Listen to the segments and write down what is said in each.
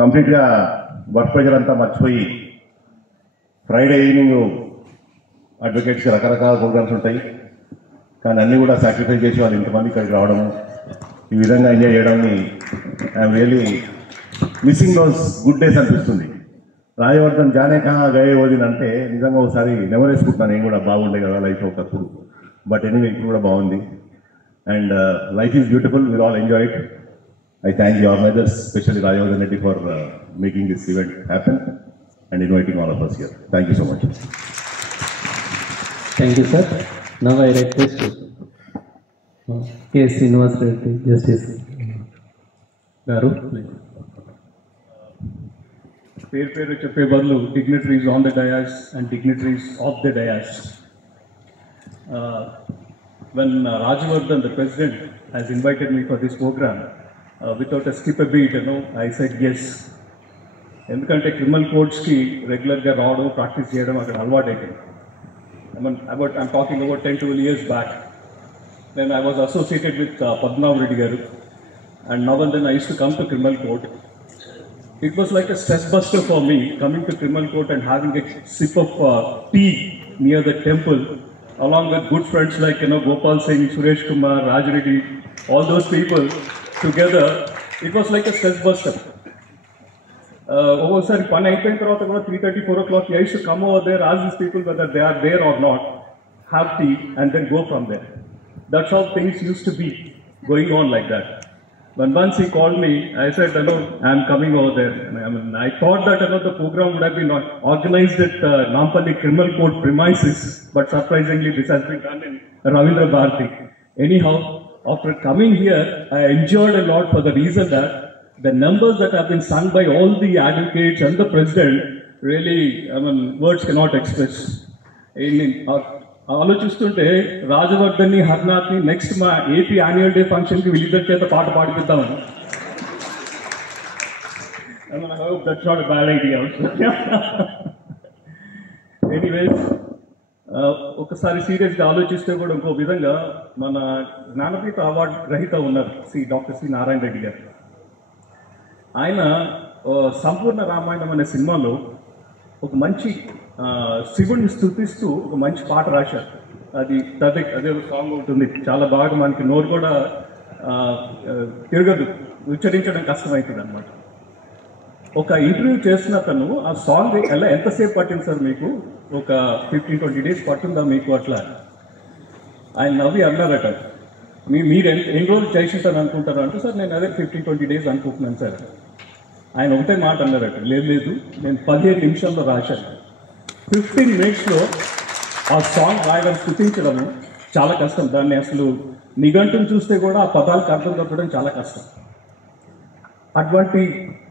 కంప్లీట్గా work pressure అంతా మర్చిపోయి ఫ్రైడే ఈవినింగ్ అడ్వకేట్స్కి రకరకాల ప్రోగ్రామ్స్ ఉంటాయి, కానీ అన్నీ కూడా సాక్రిఫైస్ చేసి వాళ్ళు ఇంతమంది ఇక్కడికి రావడము, ఈ విధంగా ఎంజాయ్ చేయడాన్ని I'm really missing those good days అనిపిస్తుంది. రాజవర్ధన్ జానే కహా గయే ఓ దిన్ అంటే నిజంగా ఒకసారి నెవర్ వేసుకుంటున్నాను, నేను కూడా బాగుండే కదా లైఫ్ ఒకప్పుడు. బట్ ఎనీవే ఇప్పుడు కూడా బాగుంది. And life is beautiful, will all enjoy it. I thank the organizers, especially Rajavardhan Reddy, for making this event happen and inviting all of us here. Thank you so much. Thank you, sir. Now I request K. Srinivas Reddy, Justice Garu. పేరు చెప్పే బదులు dignitaries on the dais and dignitaries of the dais. When Rajavardhan, the president, has invited me for this program, without a skip a beat, I said yes. ఎందుకంటే criminal కోర్ట్స్కి రెగ్యులర్గా రావడం, practice చేయడం అక్కడ అలవాటు అయిపోయింది. I'm talking about 10-12 years back when I was associated with Padmanabh Reddy garu, and now and then I used to come to criminal court. It was like a stress buster for me coming to criminal court and having a sip of tea near the temple along with good friends like Gopal Singh, Suresh Kumar, Raj Reddy, all those people together. It was like a stress buster. Okkosari pani ayipoyin tarvata kuda 3:30-4 o'clock I used to come over there, ask these people whether they are there or not, have tea and then go from there. That's how things used to be going on like that. When once he called me, I said, hello, I am coming over there. I thought that the program would have been organized at Nampally Criminal Court premises, but surprisingly this has been done in Ravindra Bharati. Anyhow, after coming here, I enjoyed a lot for the reason that the numbers that have been sung by all the advocates and the president, really, words cannot express. ఆలోచిస్తుంటే రాజవర్ధన్ని, హర్నాథ్ని next మా AP annual day ఫంక్షన్కి వీళ్ళిద్దరి చేత పాట పాడిపిద్దామని. That's not a bad idea. Anyways, ఒకసారి సీరియస్గా ఆలోచిస్తే కూడా ఇంకో విధంగా మన జ్ఞానపీఠ అవార్డు గ్రహీత ఉన్నారు డాక్టర్ సి నారాయణ రెడ్డి గారు. ఆయన సంపూర్ణ రామాయణం అనే సినిమాలో ఒక మంచి శివుడిని స్తుతిస్తూ ఒక మంచి పాట రాశారు. అది అదే సాంగ్ ఉంటుంది, చాలా బాగా మనకి నోరు కూడా తిరగదు, ఉచ్చరించడం కష్టమవుతుంది అనమాట. ఒక ఇంటర్వ్యూ చేసిన తను ఆ సాంగ్ ఎంతసేపు పట్టింది సార్ మీకు, ఒక 15-20 days పట్టిందా మీకు అట్లా? ఆయన నవ్వి అన్నారట, మీరు ఎన్ని రోజులు చేసింటాను అనుకుంటారు అంటే, సార్ నేను అదే 15-20 days అనుకుంటున్నాను సార్. ఆయన ఒకటే మాట అన్నారట, లేదు నేను 15 నిమిషాల్లో రాశాను. 15 minutes ఆ సాంగ్ రాయడం, స్థుతించడం చాలా కష్టం. దాన్ని అసలు నిఘంటుని చూస్తే కూడా ఆ పదాలకు అర్థం దొరకడం చాలా కష్టం. అటువంటి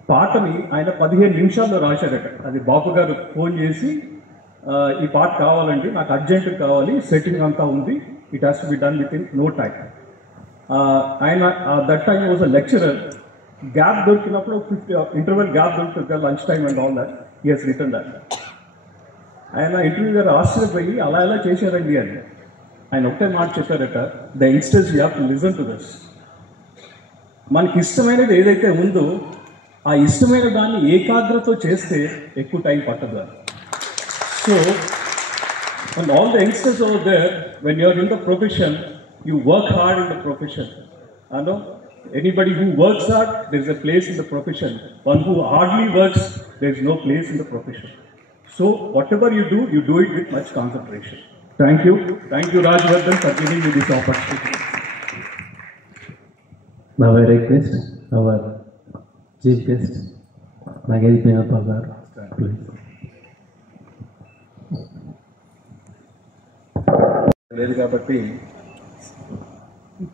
పాటని ఆయన 15 నిమిషాల్లో రాశాడట. అది బాపు గారు ఫోన్ చేసి, ఈ పాట కావాలండి, నాకు అర్జెంట్ కావాలి, సెట్టింగ్ అంతా ఉంది, it has to be done within no time. ఆయన that time was a lecturer. Gap దొరికినప్పుడు ఇంటర్వెల్ గ్యాప్ దొరుకుతుంది, lunch time and all that, he has written that. ఆయన ఇంటర్వ్యూ గారు ఆశ్చర్యపోయి అలా ఎలా చేశారండి అని. ఆయన ఒకటే మాట చెప్పారట, the youngsters you have to listen to this. మనకి ఇష్టమైనది ఏదైతే ఉందో ఆ ఇష్టమైన దాన్ని ఏకాగ్రతతో చేస్తే ఎక్కువ టైం పట్టదు. So and all the youngsters over there, when you're in the profession, you work hard in the profession. Anybody who works hard, there is a place in the profession. One who hardly works, there is no place in the profession. So whatever you do it with much concentration. Thank you, Rajavardhan, for giving me this opportunity. Now I request our chief guest, Nagesh Mehta garu, please. లేదు కాబట్టి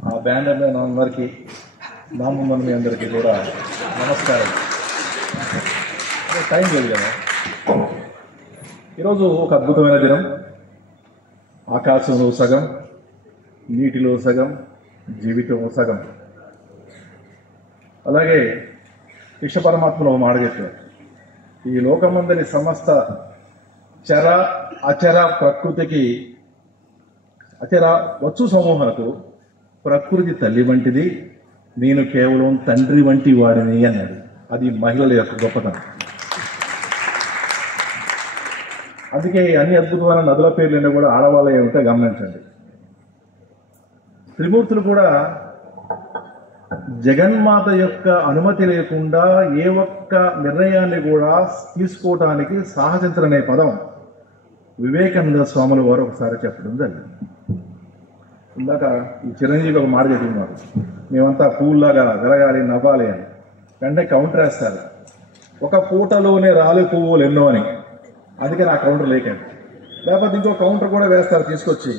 ఆ banner మీద అందరికీ, నామమ్మని మీ అందరికీ కూడా నమస్కారం. Time లేదు కదా. ఈరోజు ఒక అద్భుతమైన దినం. ఆకాశంలో సగం, నీటిలో సగం, జీవితంలో సగం. అలాగే కృష్ణ పరమాత్మలో మాట చెప్పారు, ఈ లోకమందరి సమస్త చర అచర ప్రకృతికి, అచర వచ్చు సమూహకు ప్రకృతి తల్లి వంటిది, నేను కేవలం తండ్రి వంటి వాడిని అన్నాడు. అది మహిళల యొక్క గొప్పతనం. అందుకే అన్ని అద్భుతమైన నదుల పేర్లన్నీ కూడా ఆడవాళ్ళే ఉంటే గమనించండి. త్రిమూర్తులు కూడా జగన్మాత యొక్క అనుమతి లేకుండా ఏ ఒక్క నిర్ణయాన్ని కూడా తీసుకోవటానికి సాహసించరనే పదం వివేకానంద స్వాముల వారు ఒకసారి చెప్పడం జరిగింది. ఇందాక ఈ చిరంజీవి ఒక మాట చెప్తున్నారు, మేమంతా పూల్లాగా వెలగాలి నవ్వాలి అని. వెంటనే కౌంటర్ వేస్తారు, ఒక పూటలోనే రాలి పువ్వులు ఎన్నో అని. అందుకే నా కౌంటర్ లేకండి. లేకపోతే ఇంకో కౌంటర్ కూడా వేస్తారు తీసుకొచ్చి,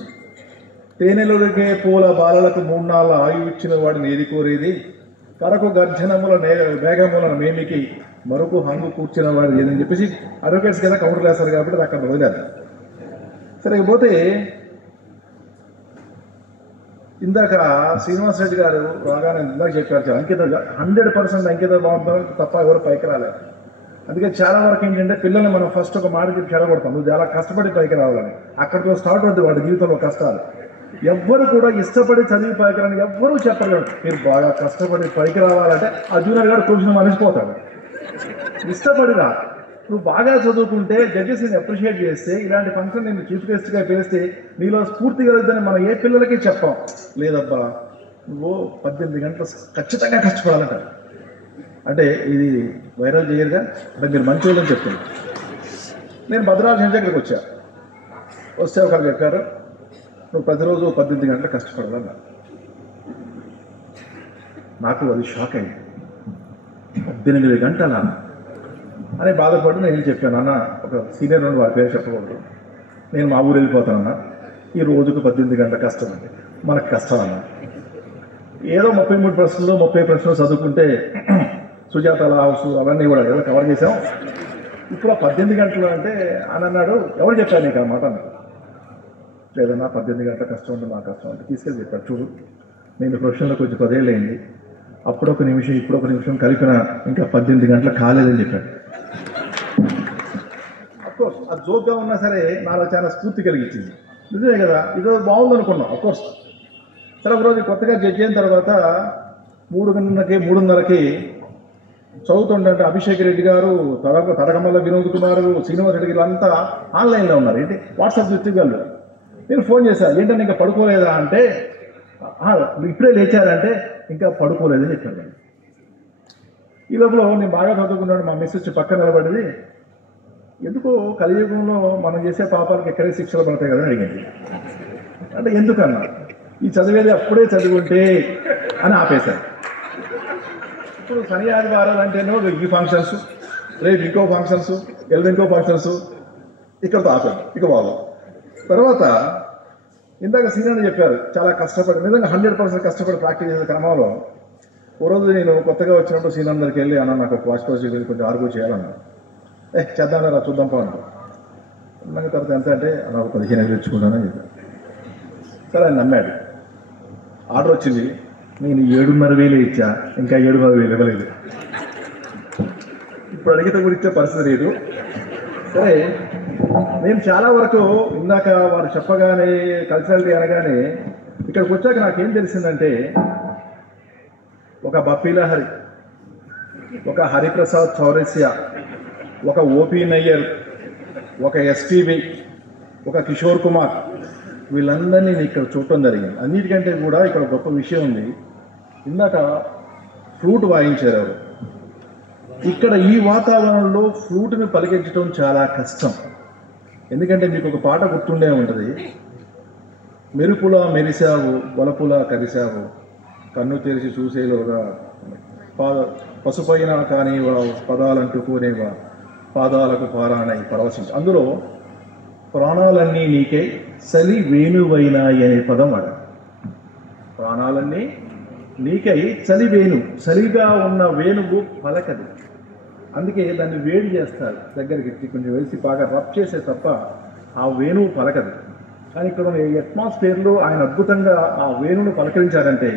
తేనెలుడికే పూల బాలలకు 3 నాళ్ళ ఆయువు ఇచ్చిన వాడిని ఏది కోరేది, కరకు గర్జనముల వేగముల మేమికి మరొక హంగు కూర్చిన వాడు ఏదని చెప్పేసి అడ్వకేట్స్ కదా కౌంటర్లు వేస్తారు కాబట్టి అక్కడ వదిలేదు. సరే, పోతే ఇందాక శ్రీనివాస్ రెడ్డి గారు బాగానే ఇందాక చెప్పారు, అంకిత 100% అంకిత బాగుంటారు తప్ప ఎవరు పైకి రాలేదు. అందుకే చాలా వరకు ఏంటంటే పిల్లల్ని మనం ఫస్ట్ ఒక మాట చెప్పి చెడగొడతాం, నువ్వు చాలా కష్టపడి పైకి రావాలని. అక్కడితో స్టార్ట్ అవుతుంది వాడి జీవితంలో కష్టాలు. ఎవ్వరు కూడా ఇష్టపడి చదివి పైకి రాని ఎవ్వరూ చెప్పలేరు. మీరు బాగా కష్టపడి పైకి రావాలంటే ఆ జూనియర్ గారు కొంచెం మనిషిపోతాడు. ఇష్టపడి రా, నువ్వు బాగా చదువుకుంటే జడ్జెస్ నేను అప్రిషియేట్ చేస్తే ఇలాంటి ఫంక్షన్ నేను చీఫ్ గెస్ట్గా పిలిస్తే నీలో స్ఫూర్తి కలుగుతుందని మనం ఏ పిల్లలకి చెప్పాం. లేదబ్బా నువ్వు 18 గంటలు ఖచ్చితంగా కష్టపడాలంటారు. అంటే ఇది వైరల్ చేయరుగా, అంటే మీరు మంచి వాళ్ళని చెప్తున్నారు. నేను భద్రాద్రి నుంచి ఇక్కడికి వస్తే ఒకరికి ఎక్కారు, నువ్వు ప్రతిరోజు 18 గంటలు కష్టపడాలన్నా. నాకు అది షాక్ అయింది. 18 గంటల అని బాధపడి నేను చెప్పాను, అన్న ఒక సీనియర్ నుండి వారి పేరు చెప్పకూడదు, నేను మా ఊరు వెళ్ళిపోతానన్నా, ఈ రోజుకు 18 గంటల కష్టం అంటే మనకు కష్టం అన్న. ఏదో 33 ప్రశ్నలు 30 ప్రశ్నలు చదువుకుంటే సుజాతల హౌస్ అవన్నీ కూడా ఏదో కవర్ చేసాం. ఇప్పుడు 18 గంటలు అంటే అని అన్నాడు. ఎవరు చెప్పారు నీకు అన్నమాట అన్నాడు. లేదన్నా 18 గంటల కష్టం ఉంటుంది, నా కష్టం అంటే తీసుకెళ్ళి చెప్పాడు. చూడు, నేను ప్రొఫెషన్లో కొంచెం 10 ఏళ్ళు అయింది, అప్పుడొక నిమిషం ఇప్పుడొక నిమిషం కలిపిన ఇంకా 18 గంటలు కాలేదని చెప్పాడు. అఫ్కోర్స్ అది జోక్గా ఉన్నా సరే నాలో చాలా స్ఫూర్తి కలిగించింది. నిజమే కదా, ఇదో బాగుంది అనుకున్నాం. అఫ్కోర్స్ సరే, ఒకరోజు కొత్తగా జడ్జి అయిన తర్వాత 3:30కి చదువుతుంటే అభిషేక్ రెడ్డి గారు, తడకమల్ల వినోద్ కుమార్, శ్రీనివాస్ రెడ్డి గారు అంతా ఆన్లైన్లో ఉన్నారు. ఏంటి వాట్సాప్ చూస్తే నేను ఫోన్ చేశాను, ఏంటంటే ఇంకా పడుకోలేదా అంటే, ఇప్పుడే లేచారంటే ఇంకా పడుకోలేదని చెప్పాను. ఈ లోపల నేను బాగా చదువుకున్నాడు, మా మిస్ వచ్చి పక్కన నిలబడింది. ఎందుకో కలియుగంలో మనం చేసే పాపాలకు ఎక్కడే శిక్షలు పడతాయి కదా అడిగింది. అంటే ఎందుకన్నా, ఈ చదివేది అప్పుడే చదువుకుంటే అని ఆపేశాను. ఇప్పుడు శని ఆదివారాలు అంటేనో ఈ ఫంక్షన్స్, రేపు ఇంకో ఫంక్షన్స్, ఎల్లు ఇంకో ఫంక్షన్స్, ఇక్కడతో ఆపాను. ఇక వాళ్ళు తర్వాత ఇందాక సీనియర్ చెప్పారు, చాలా కష్టపడి నిజంగా 100% కష్టపడి ప్రాక్టీస్ చేసే క్రమంలో ఓ రోజు నేను కొత్తగా వచ్చినప్పుడు సీనియర్ దగ్గరికి వెళ్ళి, అన్న నాకు వాష్ ప్రాజెక్ట్ వెళ్ళి కొంచెం ఆర్గ్యూ చేయాలన్నా. చేద్దాం రా చూద్దాం పో అంటారు. అన్నాక తర్వాత ఎంత అంటే నాకు 15,000 తెచ్చుకుంటానని చెప్పాను. సరే ఆయన నమ్మాడు. ఆర్డర్ వచ్చింది, నేను 7,500 ఇచ్చా, ఇంకా 7,500 ఇవ్వలేదు. ఇప్పుడు అడిగితే కూడా ఇచ్చే పరిస్థితి లేదు. సరే, నేను చాలా వరకు ఇందాక వారు చెప్పగానే కల్చరల్ డే అనగానే ఇక్కడికి వచ్చాక నాకేం తెలిసిందంటే, ఒక బప్పీలహరి, ఒక హరిప్రసాద్ చౌరసియా, ఒక ఓపీ నయ్యర్, ఒక ఎస్పీబి, ఒక కిషోర్ కుమార్, వీళ్ళందరినీ నేను ఇక్కడ చూడటం జరిగింది. అన్నిటికంటే కూడా ఇక్కడ గొప్ప విషయం ఉంది. ఇందాక ఫ్లూట్ వాయించారు. ఇక్కడ ఈ వాతావరణంలో ఫ్లూట్ని పలికించడం చాలా కష్టం. ఎందుకంటే మీకు ఒక పాట గుర్తుండే ఉంటుంది, మెరుపులా మెరిశావు వలపులా కరిశావు, కన్ను తెరిచి చూసేలోగా పసుపైన కానివా పదాలంటుకోనేవా, పాదాలకు పారానై పరవశించు. అందులో ప్రాణాలన్నీ నీకే చలి వేణువైనాయి అనే పదం వాడ. ప్రాణాలన్నీ నీకై చలి వేణు, చలిగా ఉన్న వేణువు పలకది. అందుకే దాన్ని వేడి చేస్తారు, దగ్గరికి కొంచెం వేసి బాగా రబ్ చేసే తప్ప ఆ వేణువు పలకదు. కానీ ఇక్కడ అట్మాస్ఫియర్లో ఆయన అద్భుతంగా ఆ వేణువును పలకరించారంటే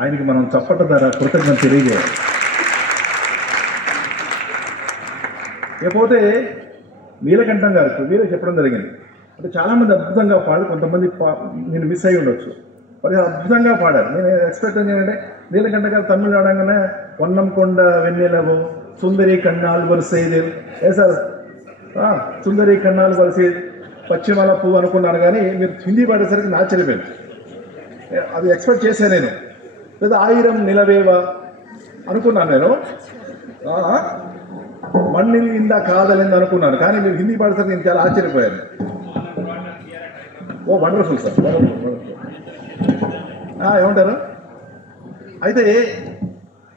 ఆయనకి మనం చప్పట ధర కృతజ్ఞత తెలియజేయాలి. లేకపోతే నీలకంఠం గారు మీరే చెప్పడం జరిగింది. అంటే చాలామంది అద్భుతంగా పాడు, కొంతమంది నేను మిస్ అయి ఉండొచ్చు, మరి అద్భుతంగా పాడారు. నేను ఎక్స్పెక్ట్ ఏంటంటే నీలకంఠ గారు తమిళ ఆడంగానే వన్నం కొండ వెన్నెలవు సుందరి కన్నాలు వరిసేది సార్ సుందరి కన్నాలు వరిసేది పశ్చిమల పువ్వు అనుకున్నాను, కానీ మీరు హిందీ పాడేసరికి ఆశ్చర్యపోయాను. అది ఎక్స్పెక్ట్ చేశాను నేను. లేదా ఆయిరం నిలవేవా అనుకున్నాను నేను, మണ്ണിൽ ఇందా కాదలింది అనుకున్నాను, కానీ మీరు హిందీ పాడేసరికి నేను చాలా ఆశ్చర్యపోయాను. ఓ వండర్ఫుల్ సార్, ఏమంటారు? అయితే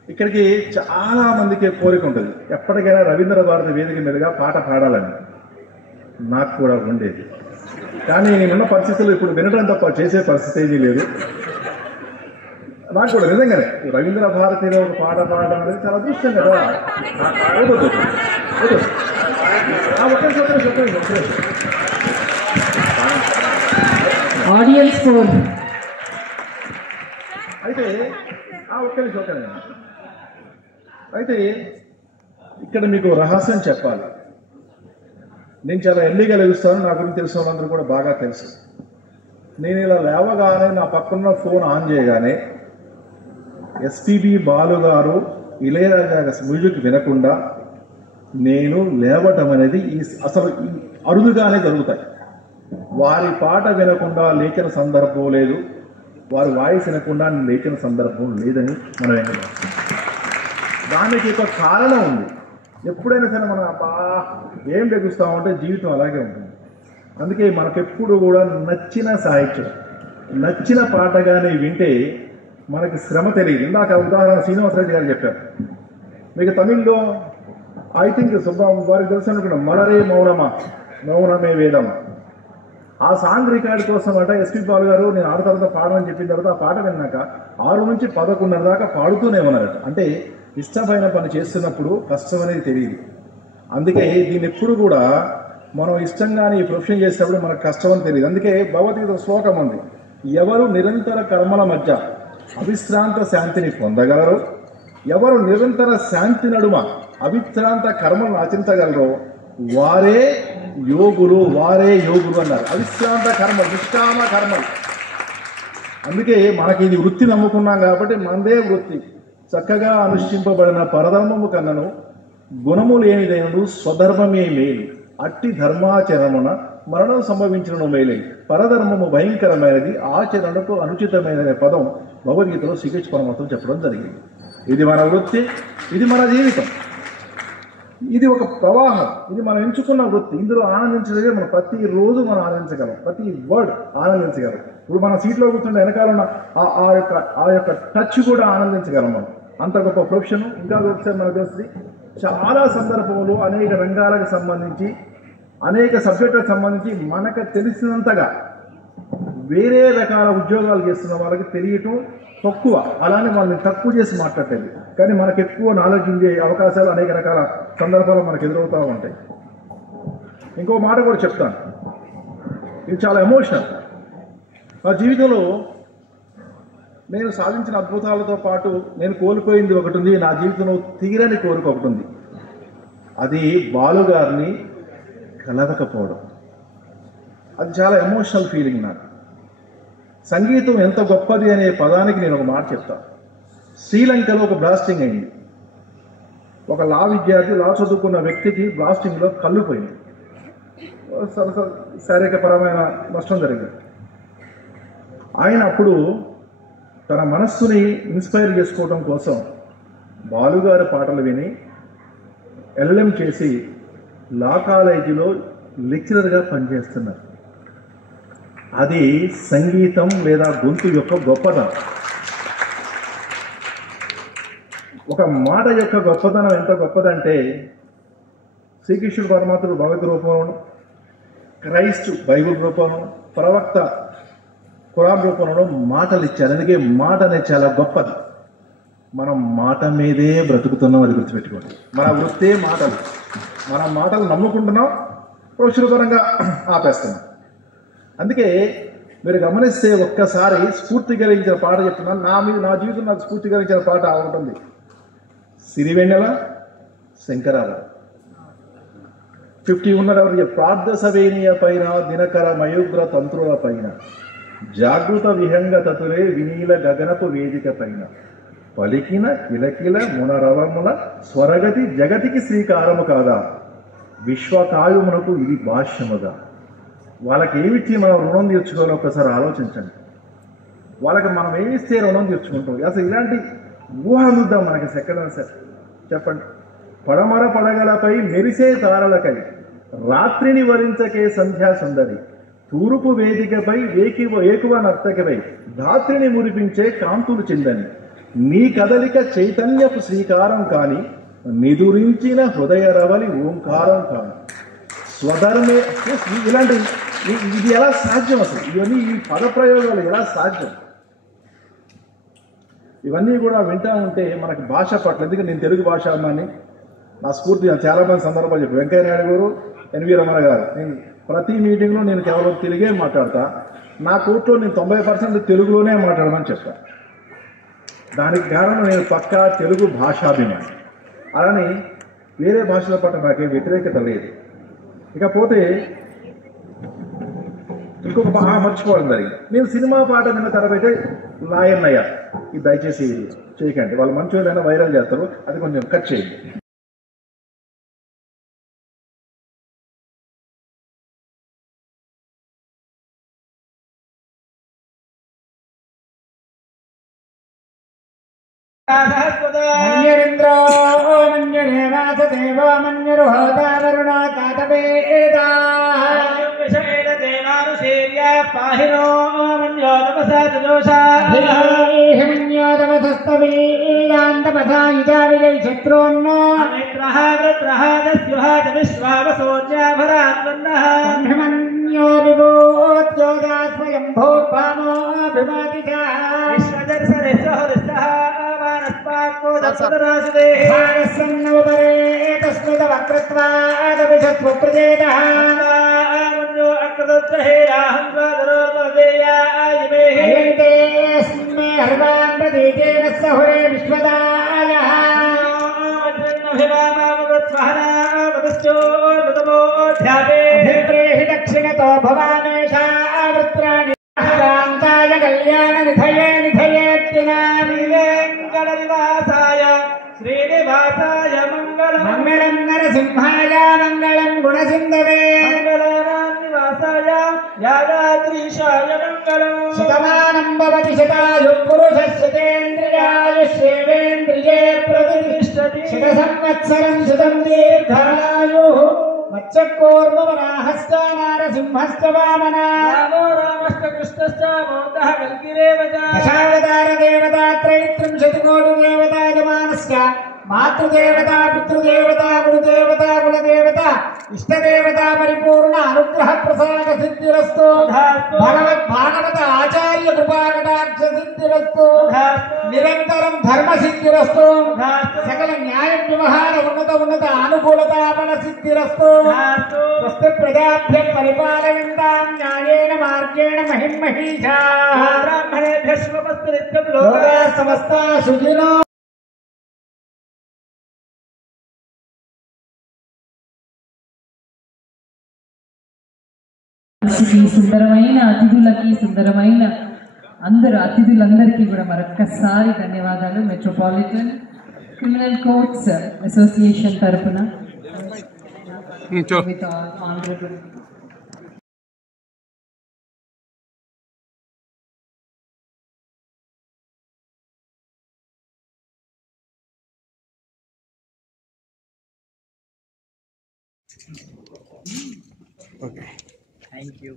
ఇక్కడికి చాలా మందికి కోరిక ఉంటుంది, ఎప్పటికైనా రవీంద్ర భారతి వేదిక మీదుగా పాట పాడాలని. నాకు కూడా ఉండేది, కానీ నేనున్న పరిస్థితులు ఇప్పుడు వినడం తప్ప చేసే పరిస్థితి ఏమీ లేదు. నాకు కూడా నిజంగానే రవీంద్ర భారతిలో ఒక పాట పాడడం అనేది చాలా అదృష్టం కదా. ఆడియన్స్ ఫోన్ అయితే ఒక్కరి చోకనే. అయితే ఇక్కడ మీకు రహస్యం చెప్పాలి. నేను చాలా ఎర్లీగా లెగుస్తాను, నా గురించి తెలిసిన వాళ్ళందరూ కూడా బాగా తెలుసు. నేను ఇలా లేవగానే నా పక్కన ఫోన్ ఆన్ చేయగానే ఎస్పీబీ బాలు గారు ఇళయరాజా మ్యూజిక్ వినకుండా నేను లేవటం అనేది అసలు అరుదుగానే జరుగుతాయి. వారి పాట వినకుండా లేచిన సందర్భం లేదు, వారి వాయిస్ వినకుండా లేచిన సందర్భం లేదని మనం దానికి ఒక కారణం ఉంది. ఎప్పుడైనా సరే మనం ఏం లెగుస్తామంటే జీవితం అలాగే ఉంటుంది. అందుకే మనకెప్పుడు కూడా నచ్చిన సాహిత్యం, నచ్చిన పాటగానే వింటే మనకి శ్రమ తెలియదు. ఇందాక ఉదాహరణ శ్రీనివాసరెడ్డి గారు చెప్పారు. మీకు తమిళ్లో ఐ థింక్ వారికి తెలుసు అనుకున్నా, మలరే మౌనమా మౌనమే వేదమా, ఆ సాంగ్ రికార్డు కోసం అంటే ఎస్పీ బాలు గారు నేను 6 తర్వాత పాడమని చెప్పిన తర్వాత ఆ పాట విన్నాక 6 నుంచి 11:30 దాకా పాడుతూనే ఉన్నారట. అంటే ఇష్టమైన పని చేస్తున్నప్పుడు కష్టం అనేది తెలియదు. అందుకే దీన్ని ఎప్పుడు కూడా మనం ఇష్టంగానే ఈ ప్రొఫెషన్ చేసేటప్పుడు మనకు కష్టం అని తెలియదు. అందుకే భగవద్గీత శ్లోకం ఉంది, ఎవరు నిరంతర కర్మల మధ్య అవిశ్రాంత శాంతిని పొందగలరు, ఎవరు నిరంతర శాంతి నడుమ అవిశ్రాంత కర్మలను ఆచరించగలరో వారే యోగులు అన్నారు. అవిశ్రాంత కర్మలు, నిష్కామ కర్మలు. అందుకే మనకి ఇది వృత్తి నమ్ముకున్నాం కాబట్టి మనదే వృత్తి. చక్కగా అనుష్ఠింపబడిన పరధర్మము కన్నను గుణము లేనిదైనడు స్వధర్మమే మేలు, అట్టి ధర్మాచరణమున మరణం సంభవించడం మేలే, పరధర్మము భయంకరమైనది, ఆచరణకు అనుచితమైన పదం భగవద్గీతలో శ్రీకృష్ణ పరమాత్మ చెప్పడం జరిగింది. ఇది మన వృత్తి, ఇది మన జీవితం, ఇది ఒక ప్రవాహం, ఇది మనం ఎంచుకున్న వృత్తి. ఇందులో ఆనందించడమే మనం ప్రతిరోజు మనం ఆనందించగలం, ప్రతి వర్డ్ ఆనందించగలం. ఇప్పుడు మన సీట్లో కూర్చుంటే వెనకాల ఉన్న ఆ యొక్క టచ్ కూడా ఆనందించగలం మనం. అంత గొప్ప ప్రొఫెషన్. ఇంకా ఒకసారి మనకు తెలుస్తుంది, చాలా సందర్భంలో అనేక రంగాలకు సంబంధించి అనేక సబ్జెక్టులకు సంబంధించి మనకు తెలిసినంతగా వేరే రకాల ఉద్యోగాలు చేస్తున్న వాళ్ళకి తెలియటం తక్కువ, అలానే వాళ్ళని తక్కువ చేసి మాట్లాడేది. కానీ మనకు ఎక్కువ నాలెడ్జ్ ఉండే అవకాశాలు అనేక రకాల సందర్భాలు మనకు ఎదురవుతూ ఉంటాయి. ఇంకో మాట కూడా చెప్తాను, ఇది చాలా ఎమోషనల్. నా జీవితంలో నేను సాధించిన అద్భుతాలతో పాటు నేను కోల్పోయింది ఒకటి ఉంది, నా జీవితంలో తీరని కోరిక ఒకటి ఉంది. అది బాలుగారిని కలవకపోవడం. అది చాలా ఎమోషనల్ ఫీలింగ్ నాకు. సంగీతం ఎంత గొప్పది అనే పదానికి నేను ఒక మాట చెప్తాను. శ్రీలంకలో ఒక బ్లాస్టింగ్ అయింది. ఒక లా విద్యార్థి, లా చదువుకున్న వ్యక్తికి బ్లాస్టింగ్లో కళ్ళు పోయింది, శారీరకపరమైన నష్టం జరిగింది. ఆయన అప్పుడు తన మనస్సుని ఇన్స్పైర్ చేసుకోవడం కోసం బాలుగారి పాటలు విని ఎల్ఎం చేసి లా కాలేజీలో లెక్చరర్గా పనిచేస్తున్నారు. అది సంగీతం లేదా గొంతు యొక్క గొప్పతనం. ఒక మాట యొక్క గొప్పతనం ఎంత గొప్పదంటే, శ్రీకృష్ణుడు పరమాత్ముడు భగవద్ రూపంలో, క్రైస్ట్ బైబుల్ రూపంలో, ప్రవక్త ఖురాన్ రూపంలో మాటలు ఇచ్చారు. అందుకే మాట అనేది చాలా గొప్పది. మనం మాట మీదే బ్రతుకుతున్నాం, అది గుర్తుపెట్టుకోండి. మన వృత్తే మాటలు. మనం మాటలు నమ్ముకుంటున్నాం, ప్రొఫెషనల్పరంగా ఆపేస్తున్నాం. అందుకే మీరు గమనిస్తే ఒక్కసారి స్ఫూర్తి కలిగించిన పాట చెప్తున్నాను. నా జీవితం నాకు స్ఫూర్తి కలిగించిన పాట ఉంటుంది. సిరివెన్నెల శంకరారావు 50 ఉన్నవారు ప్రార్థసవేనియ పైన దినకర మయుగ్ర తంత్రుల పైన జాగృత విహంగ తతులే వినీల గగనపు వేదిక పైన పలికిన కిలకిల మునరవముల స్వరగతి జగతికి శ్రీకారము కాదా, విశ్వకాయుమునకు ఇది భాష్యముగా. వాళ్ళకి ఏమిచ్చి మనం రుణం తీర్చుకోవాలో ఒకసారి ఆలోచించండి. వాళ్ళకి మనం ఏమిస్తే రుణం తీర్చుకుంటాం? అసలు ఇలాంటి ఊహ అందుద్దాం మనకి ఎక్కడైనా సరే చెప్పండి. పడమర పడగలపై మెరిసే తారలకై రాత్రిని వరించకే సంధ్యా సుందరి, తూర్పు వేదికపై ఏకువ నర్తకపై ధాత్రిని మురిపించే కాంతులు చెందని, నీ కదలిక చైతన్యపు శ్రీకారం కాని, నిదురించిన హృదయ రవలి ఓంకారం కాని స్వధర్మే. ఇలాంటి ఇది ఎలా సాధ్యం? అసలు ఇవన్నీ ఈ పదప్రయోగాలు ఎలా సాధ్యం? ఇవన్నీ కూడా వింటా ఉంటే మనకి భాష పట్ల, ఎందుకంటే నేను తెలుగు భాష అమ్మాని, నా స్ఫూర్తి చాలా మంది సందర్భాలు చెప్పి వెంకయ్య నాయుడు గారు, ఎన్వి రమణ గారు, నేను ప్రతి మీటింగ్లో నేను కేవలం తెలుగే మాట్లాడతా, నా కోర్టులో నేను 90% తెలుగులోనే మాట్లాడమని చెప్తా. దానికి కారణం నేను పక్కా తెలుగు భాషాభిమాని. అలానే వేరే భాషల పట్ల నాకేం వ్యతిరేకత లేదు. ఇకపోతే ఇంకొక బాగా మర్చిపోవడం జరిగింది. నేను సినిమా పాట విన్న తర్వాత లాయన్నయ్య, ఇది దయచేసి చేయకండి, వాళ్ళు మంచి వాళ్ళైనా వైరల్ చేస్తారు, అది కొంచెం కట్ చేయండి. మన్యరింద్రో మన్యరేనాథ దేవో మన్యరుహోదావరుణో కాతవేదా పాహినో మన్యోదమసస్తవీయాంతమథాయిజావిజై శత్రోన్నో విశ్వావసోజ్యాభరాన్వన్నః విభూత్యోదాస్వయం భూర్భామోభిమాతిజా దక్షిణతో భవానేషావృత్రాణి కళ్యాణ నిధయే నిధయేత్తినాసాయ శ్రీనివాసాయ మంగళం మంగళం నరసింహాయ మంగళం గుణసింధవే మంగళానివాసాయ యాదాద్రీశాయ మంగళం శతమానం భవతి శతాయు పురుషేంద్రియాయుష్యేంద్రియే ప్రతిష్టతి శత సంవత్సరం శతం దీర్ఘాయు మత్స్యకూర్మవరాహశ్చ నారసింహశ్చ వామనా రామో రామశ్చ కృష్ణశ్చ మోదః కల్కిరేవచ దశావతార దేవతా త్రైత్రింశతి కోటి దేవతా యమానశ్చ మాతృదేవత పితృదేవత గురుదేవత కులదేవత ఇష్టదేవత పరిపూర్ణ అనుగ్రహ ప్రసాద సిద్ధిరస్తు భాగవత ఆచార్య కృపాకటాక్ష సిద్ధిరస్తు నిరంతరం ధర్మ సిద్ధిరస్తు సకల న్యాయ వ్యవహార ఉన్నత అనుకూలతాపన సిద్ధిరస్తు స్వస్తి ప్రజాభ్యం పరిపాలయంతాం న్యాయేన మార్గేణ మహిమహీషా బ్రాహ్మణేభ్యః శుభమస్తు నిత్యం లోకాః సమస్తాః సుఖినో. సుందరమైన అతిథులకి, సుందరమైన అతిథులందరికీ కూడా మరొక్కసారి ధన్యవాదాలు. మెట్రోపాలిటన్ క్రిమినల్ కోర్ట్స్ అసోసియేషన్ తరఫున విత్ ఆనరబుల్ Thank you.